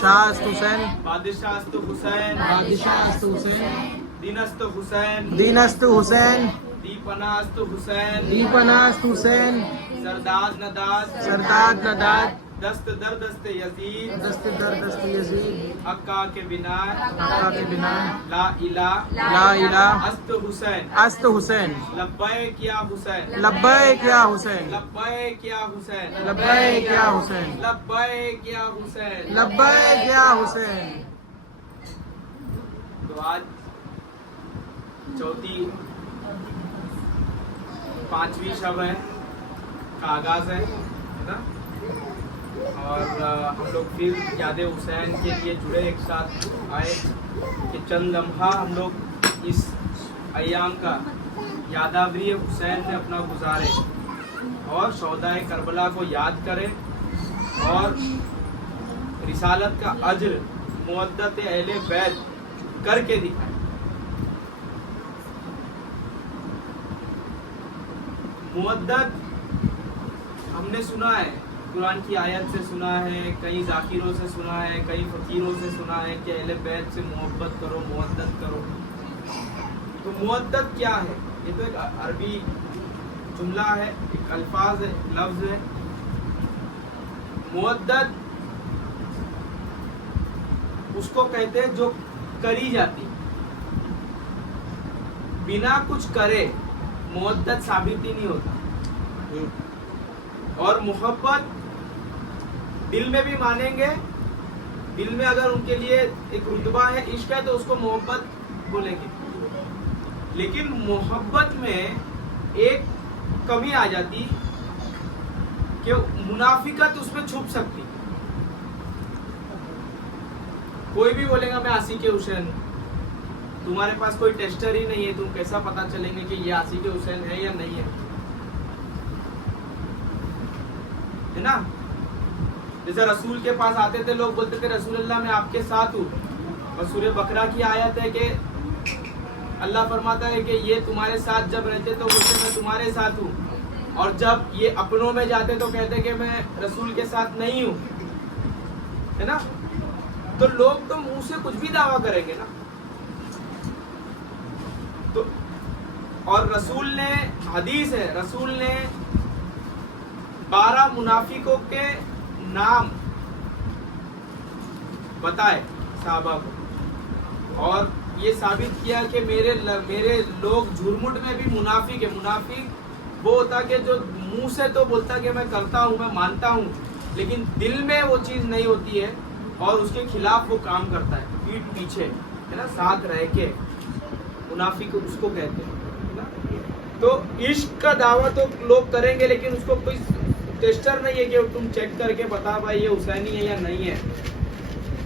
شاست حسین بادشاہست حسین بادشاہست حسین دینست حسین دینست حسین دیپناست حسین دیپناست حسین سرداد نداد سرداد نداد دست در دست یزید دست در دست یزید حقا کے بنا حقا کے بنا لا الہ لا الہ است حسین است حسین لبیک یا حسین لبیک یا حسین لبیک یا حسین لبیک یا حسین لبیک یا حسین لبیک یا حسین. تو آج چوتھی پانچویں شب ہے کا آغاز ہے نا، اور ہم لوگ پھر یاد حسین کے لیے جڑے ایک ساتھ آئے کہ چند لمحہ ہم لوگ اس ایام کا یاداوری حسین میں اپنا گزارے اور شہدائے کربلا کو یاد کریں اور رسالت کا اجر مودت اہل بیت کر کے دکھائیں. مودت ہم نے سنا ہے، قرآن کی آیت سے سنا ہے، کئی ذاکروں سے سنا ہے، کئی فقیروں سے سنا ہے کہ اہل بیت سے محبت کرو، مودت کرو. تو مودت کیا ہے؟ یہ تو ایک عربی جملہ ہے، ایک الفاظ ہے، لفظ ہے. مودت اس کو کہتے ہیں جو کری جاتی، بنا کچھ کرے مودت ثابت ہی نہیں ہوتا. اور محبت دل میں بھی مانیں گے، دل میں اگر ان کے لیے ایک رتبہ ہے، عشق ہے، تو اس کو محبت بولیں گے. لیکن محبت میں ایک کمی آ جاتی کہ منافقت اس میں چھپ سکتی. کوئی بھی بولے گا میں عاشق حسین ہوں، تمہارے پاس کوئی ٹیسٹر ہی نہیں ہے، تم کیسا پتا چلیں گے کہ یہ عاشق حسین ہے یا نہیں ہے نا. جیسے رسول کے پاس آتے تھے لوگ، بولتے تھے رسول اللہ میں آپ کے ساتھ ہوں، اور سورہ بقرہ کی آیت ہے کہ اللہ فرماتا ہے کہ یہ تمہارے ساتھ جب رہتے تو بولتے میں تمہارے ساتھ ہوں، اور جب یہ اپنوں میں جاتے تو کہتے کہ میں رسول کے ساتھ نہیں ہوں، ہے نا. تو لوگ تو منہ سے کچھ بھی دعویٰ کریں گے نا. تو اور رسول نے، حدیث ہے، رسول نے 12 منافقوں کے نام بتائے صحابہ کو، اور یہ ثابت کیا کہ میرے لوگ جھرمٹ میں بھی منافق ہے. منافق وہ ہوتا کہ جو منہ سے تو بولتا کہ میں کرتا ہوں، میں مانتا ہوں، لیکن دل میں وہ چیز نہیں ہوتی ہے اور اس کے خلاف وہ کام کرتا ہے، پیٹھ پیچھے، ہے نا، ساتھ رہ کے. منافق اس کو کہتے ہیں. تو عشق کا دعویٰ تو لوگ کریں گے، لیکن اس کو کوئی ٹیسٹر نہیں ہے کہ تم چیک کر کے بتا بھائی یہ حسینی ہے یا نہیں ہے.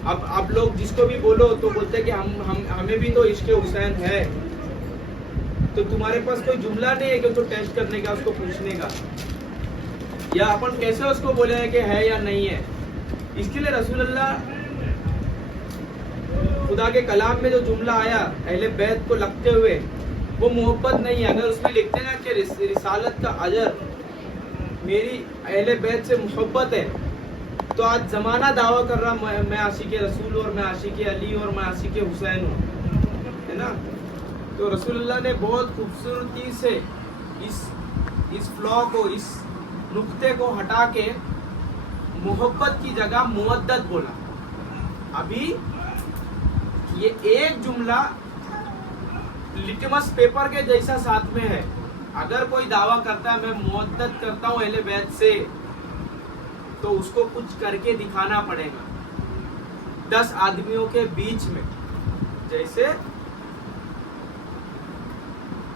اب لوگ جس کو بھی بولو تو بولتے کہ ہمیں بھی تو عشق حسین ہے. تو تمہارے پاس کوئی جملہ نہیں ہے کہ اس کو ٹیسٹ کرنے کا، اس کو پوچھنے کا، یا اپن کیسے اس کو بولے ہیں کہ ہے یا نہیں ہے. اس کے لیے رسول اللہ خدا کے کلام میں جو جملہ آیا اہل بیت کو لگتے ہوئے، وہ محبت نہیں ہے. اگر اس میں لکھتے نا کہ رسالت کا اجر میری اہل بیت سے محبت ہے، تو آج زمانہ دعویٰ کر رہا میں عاشق رسول اور میں عاشق علی اور میں عاشق حسین ہوں، ہے نا. تو رسول اللہ نے بہت خوبصورتی سے اس فلا کو، اس نقطے کو ہٹا کے محبت کی جگہ مودت بولا. ابھی یہ ایک جملہ لٹمس پیپر کے جیسا ساتھ میں ہے. اگر کوئی دعویٰ کرتا ہے میں مودت کرتا ہوں اہل بیت سے، تو اس کو کچھ کر کے دکھانا پڑے گا. 10 آدمیوں کے بیچ میں، جیسے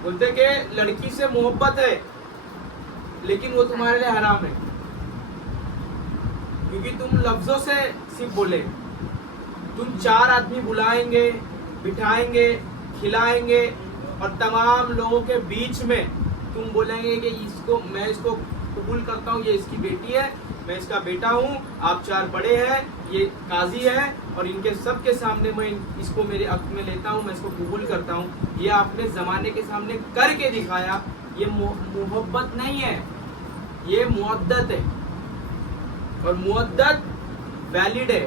بولتے کہ لڑکی سے محبت ہے لیکن وہ تمہارے لیے حرام ہے، کیونکہ تم لفظوں سے صرف بولے. تم 4 آدمی بلائیں گے، بٹھائیں گے، کھلائیں گے، اور تمام لوگوں کے بیچ میں تم بولیں گے کہ میں اس کو قبول کرتا ہوں، یہ اس کی بیٹی ہے، میں اس کا بیٹا ہوں، آپ 4 بڑے ہیں، یہ قاضی ہے، اور ان کے سب کے سامنے میں اس کو میرے حق میں لیتا ہوں، میں اس کو قبول کرتا ہوں. یہ آپ نے زمانے کے سامنے کر کے دکھایا. یہ محبت نہیں ہے، یہ مودت ہے. اور مودت ویلڈ ہے،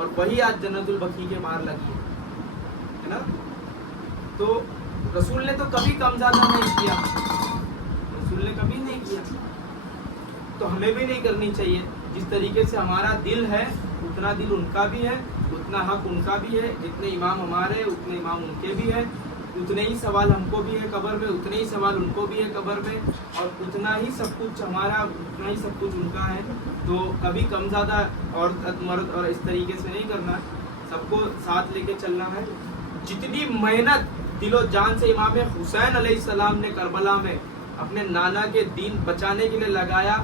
اور وہی آج جنت البقیع کے باہر لگی ہے نا. تو رسول نے تو کبھی کم زیادہ نہیں کیا, رسول نے کبھی نہیں کیا, تو ہمیں بھی نہیں کرنی چاہیے. جس طریقے سے ہمارا دل ہے اتنا دل ان کا بھی ہے, اتنا حق ان کا بھی ہے, جتنے امام ہمارے اتنے امام ان کے بھی ہے, اتنے ہی سوال ہم کو بھی ہے قبر میں, اتنے ہی سوال ان کو بھی ہے قبر میں, اور اتنا ہی سب کچھ ہمارا, اتنا ہی سب کچھ ان کا ہے. تو کبھی کم زیادہ عورت مرد اور اس طریقے سے نہیں کرنا, سب کو ساتھ لے کے چلنا ہے. جتنی محنت دل و جان سے امام حسین علیہ السلام نے کربلا میں اپنے نانا کے دین بچانے کے لیے لگایا,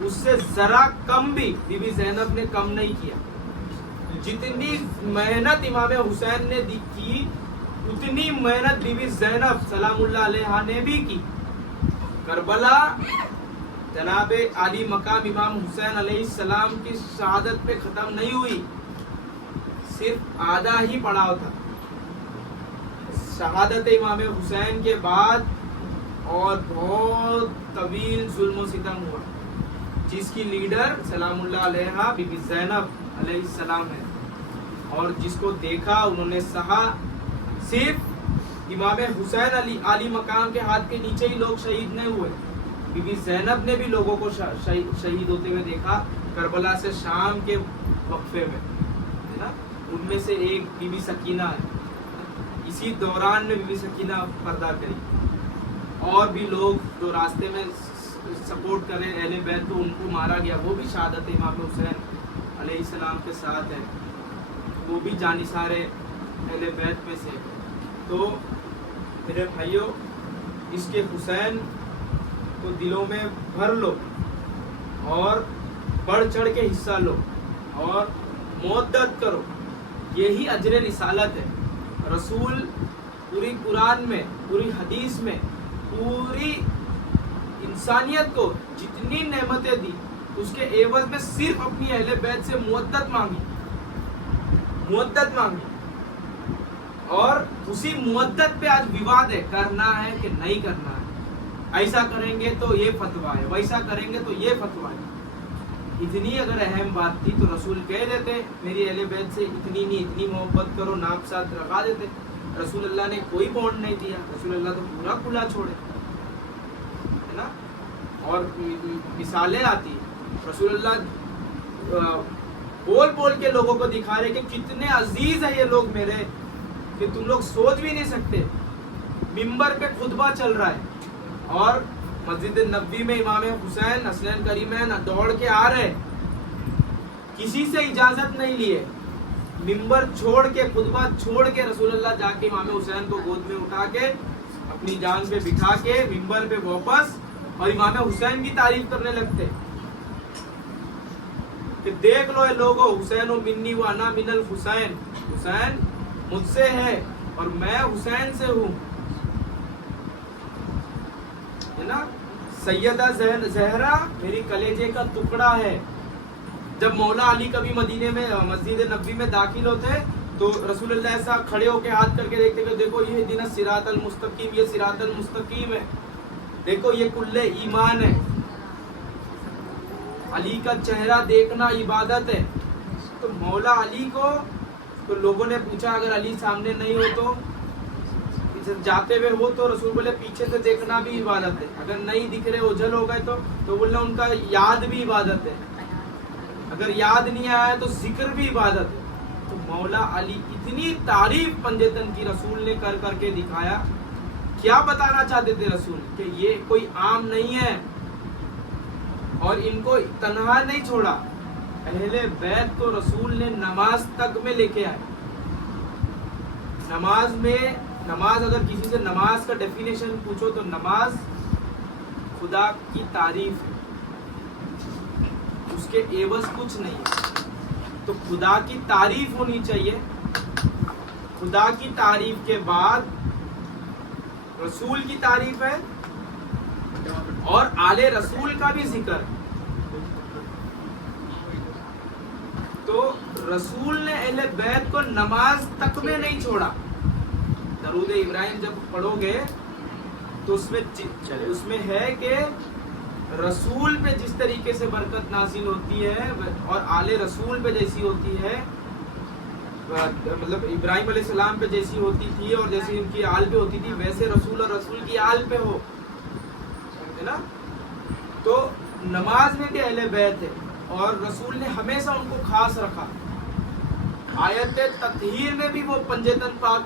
اس سے ذرا کم بھی بی بی زینب نے کم نہیں کیا. جتنی محنت امام حسین نے کی اتنی محنت بی بی زینب سلام اللہ علیہا نے بھی کی. کربلا جناب عالی مقام امام حسین علیہ السلام کی شہادت پہ ختم نہیں ہوئی, صرف آدھا ہی پڑاؤ تھا. شہادت امام حسین کے بعد اور بہت طویل ظلم و ستم ہوا, جس کی لیڈر سلام اللہ علیہا بی بی زینب علیہ السلام ہے, اور جس کو دیکھا انہوں نے سہا. صرف امام حسین علی مقام کے ہاتھ کے نیچے ہی لوگ شہید نہیں ہوئے, بی بی زینب نے بھی لوگوں کو شہید ہوتے ہوئے دیکھا کربلا سے شام کے وقفے میں, ہے نا. ان میں سے ایک بی بی سکینہ ہے, اسی دوران میں بی بی سکینہ پردہ کری. اور بھی لوگ جو راستے میں سپورٹ کرے اہل بیت تو ان کو مارا گیا, وہ بھی شہادت امام حسین علیہ السلام کے ساتھ ہے, وہ بھی جانثار اہل بیت میں سے. تو میرے بھائیوں, اس کے حسین کو دلوں میں بھر لو اور بڑھ چڑھ کے حصہ لو اور مودت کرو, یہی اجر رسالت ہے. رسول پوری قرآن میں, پوری حدیث میں, پوری انسانیت کو جتنی نعمتیں دی اس کے عوض میں صرف اپنی اہل بیت سے مودت مانگی, اور اسی مودت پہ آج وواد ہے, کرنا ہے کہ نہیں کرنا ہے, ایسا کریں گے تو یہ فتویٰ ہے, ویسا کریں گے تو یہ فتویٰ ہے. اتنی اگر اہم بات تھی تو رسول کہہ دیتے میری اہل بیت سے اتنی نہیں اتنی محبت کرو, ناپ ساتھ رکھا دیتے. رسول اللہ نے کوئی بانڈ نہیں دیا, رسول اللہ تو پورا کھلا چھوڑے, ہے نا. اور مثالیں آتی ہیں, رسول اللہ بول بول کے لوگوں کو دکھا رہے کہ کتنے عزیز ہیں یہ لوگ میرے, کہ تم لوگ سوچ بھی نہیں سکتے. ممبر پہ خطبہ چل رہا ہے اور مسجد نبوی میں امام حسین حسنین کریمین دوڑ کے آ رہے, کسی سے اجازت نہیں لیے, ممبر چھوڑ کے, خطبہ چھوڑ کے رسول اللہ جا کے امام حسین کو گود میں اٹھا کے اپنی جان پہ بٹھا کے ممبر پہ واپس, اور امام حسین کی تعریف کرنے لگتے کہ دیکھ لو اے لوگو, حسین و منی و انا من الحسین, حسین مجھ سے ہے اور میں حسین سے ہوں, ہے نا. سیدہ زہرا میری کلیجے کا ٹکڑا ہے. جب مولا علی کبھی مدینے میں مسجد نبوی میں داخل ہوتے تو رسول اللہ ایسا کھڑے ہو کے ہاتھ کر کے دیکھتے کہ دیکھو یہ دن صراط المستقیم, یہ صراط المستقیم ہے, دیکھو یہ کل ایمان ہے. علی کا چہرہ دیکھنا عبادت ہے. تو مولا علی کو تو لوگوں نے پوچھا اگر علی سامنے نہیں ہو تو جاتے ہوئے ہو تو رسول بولے پیچھے سے دیکھنا بھی عبادت ہے, اگر نہیں دکھ رہے اوجھل ہو گئے تو بولنا ان کا یاد بھی عبادت ہے, اگر یاد نہیں آیا تو ذکر بھی عبادت ہے. تو مولا علی اتنی تعریف پنجتن کی رسول نے کر کر کے دکھایا. کیا بتانا چاہتے تھے رسول کہ یہ کوئی عام نہیں ہے, اور ان کو تنہا نہیں چھوڑا. اہل بیت کو رسول نے نماز تک میں لے کے آئے. نماز اگر کسی سے نماز کا ڈیفینیشن پوچھو تو نماز خدا کی تعریف ہے, اس کے عوض کچھ نہیں ہے. تو خدا کی تعریف ہونی چاہیے, خدا کی تعریف کے بعد رسول کی تعریف ہے اور آل رسول کا بھی ذکر ہے. تو رسول نے اہل بیت کو نماز تک میں نہیں چھوڑا. درود ابراہیم جب پڑھو گے تو اس میں ہے کہ رسول پہ جس طریقے سے برکت نازل ہوتی ہے اور آل رسول پہ جیسی ہوتی ہے مطلب ابراہیم علیہ السلام پہ جیسی ہوتی تھی اور جیسی ان کی آل پہ ہوتی تھی ویسے رسول اور رسول کی آل پہ ہو، ہے نا؟ تو نماز میں بھی اہل بیت ہے اور رسول نے ہمیشہ ان کو خاص رکھا. آیت تطہیر میں بھی وہ پنجتن پاک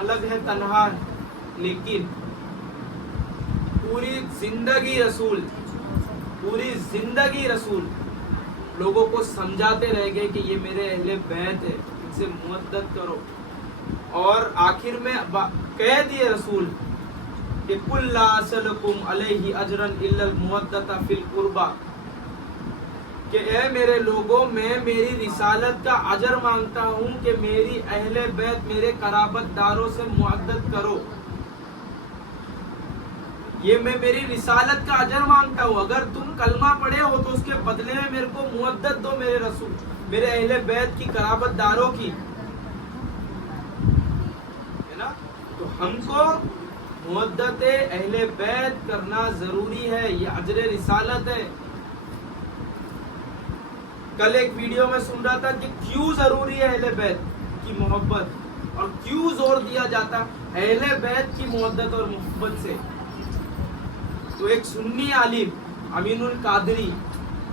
الگ ہے، تنہا ہے، لیکن پوری زندگی رسول لوگوں کو سمجھاتے رہ گئے کہ یہ میرے اہل بیت ہے، ان سے مودت کرو. اور آخر میں کہہ دیے رسول کہ قُل لَا أَسْأَلُكُمْ عَلَيْهِ أَجْرًا إِلَّا الْمَوَدَّةَ فِي الْقُرْبَى، کہ اے میرے لوگوں، میں میری رسالت کا اجر مانگتا ہوں کہ میری اہل بیت، میرے قرابت داروں سے مودت کرو. یہ میں میری رسالت کا اجر مانگتا ہوں. اگر تم کلمہ پڑھے ہو تو اس کے بدلے میں میرے کو مودت دو، میرے رسول، میرے اہل بیت کی، قرابت داروں کی، ہے نا؟ تو ہم کو مودت اہل بیت کرنا ضروری ہے، یہ اجر رسالت ہے. کل ایک ویڈیو میں سن رہا تھا کہ کیوں ضروری ہے اہل بیت کی محبت اور کیوں زور دیا جاتا اہل بیت کی محبت اور محبت سے. تو ایک سنی عالم امین القادری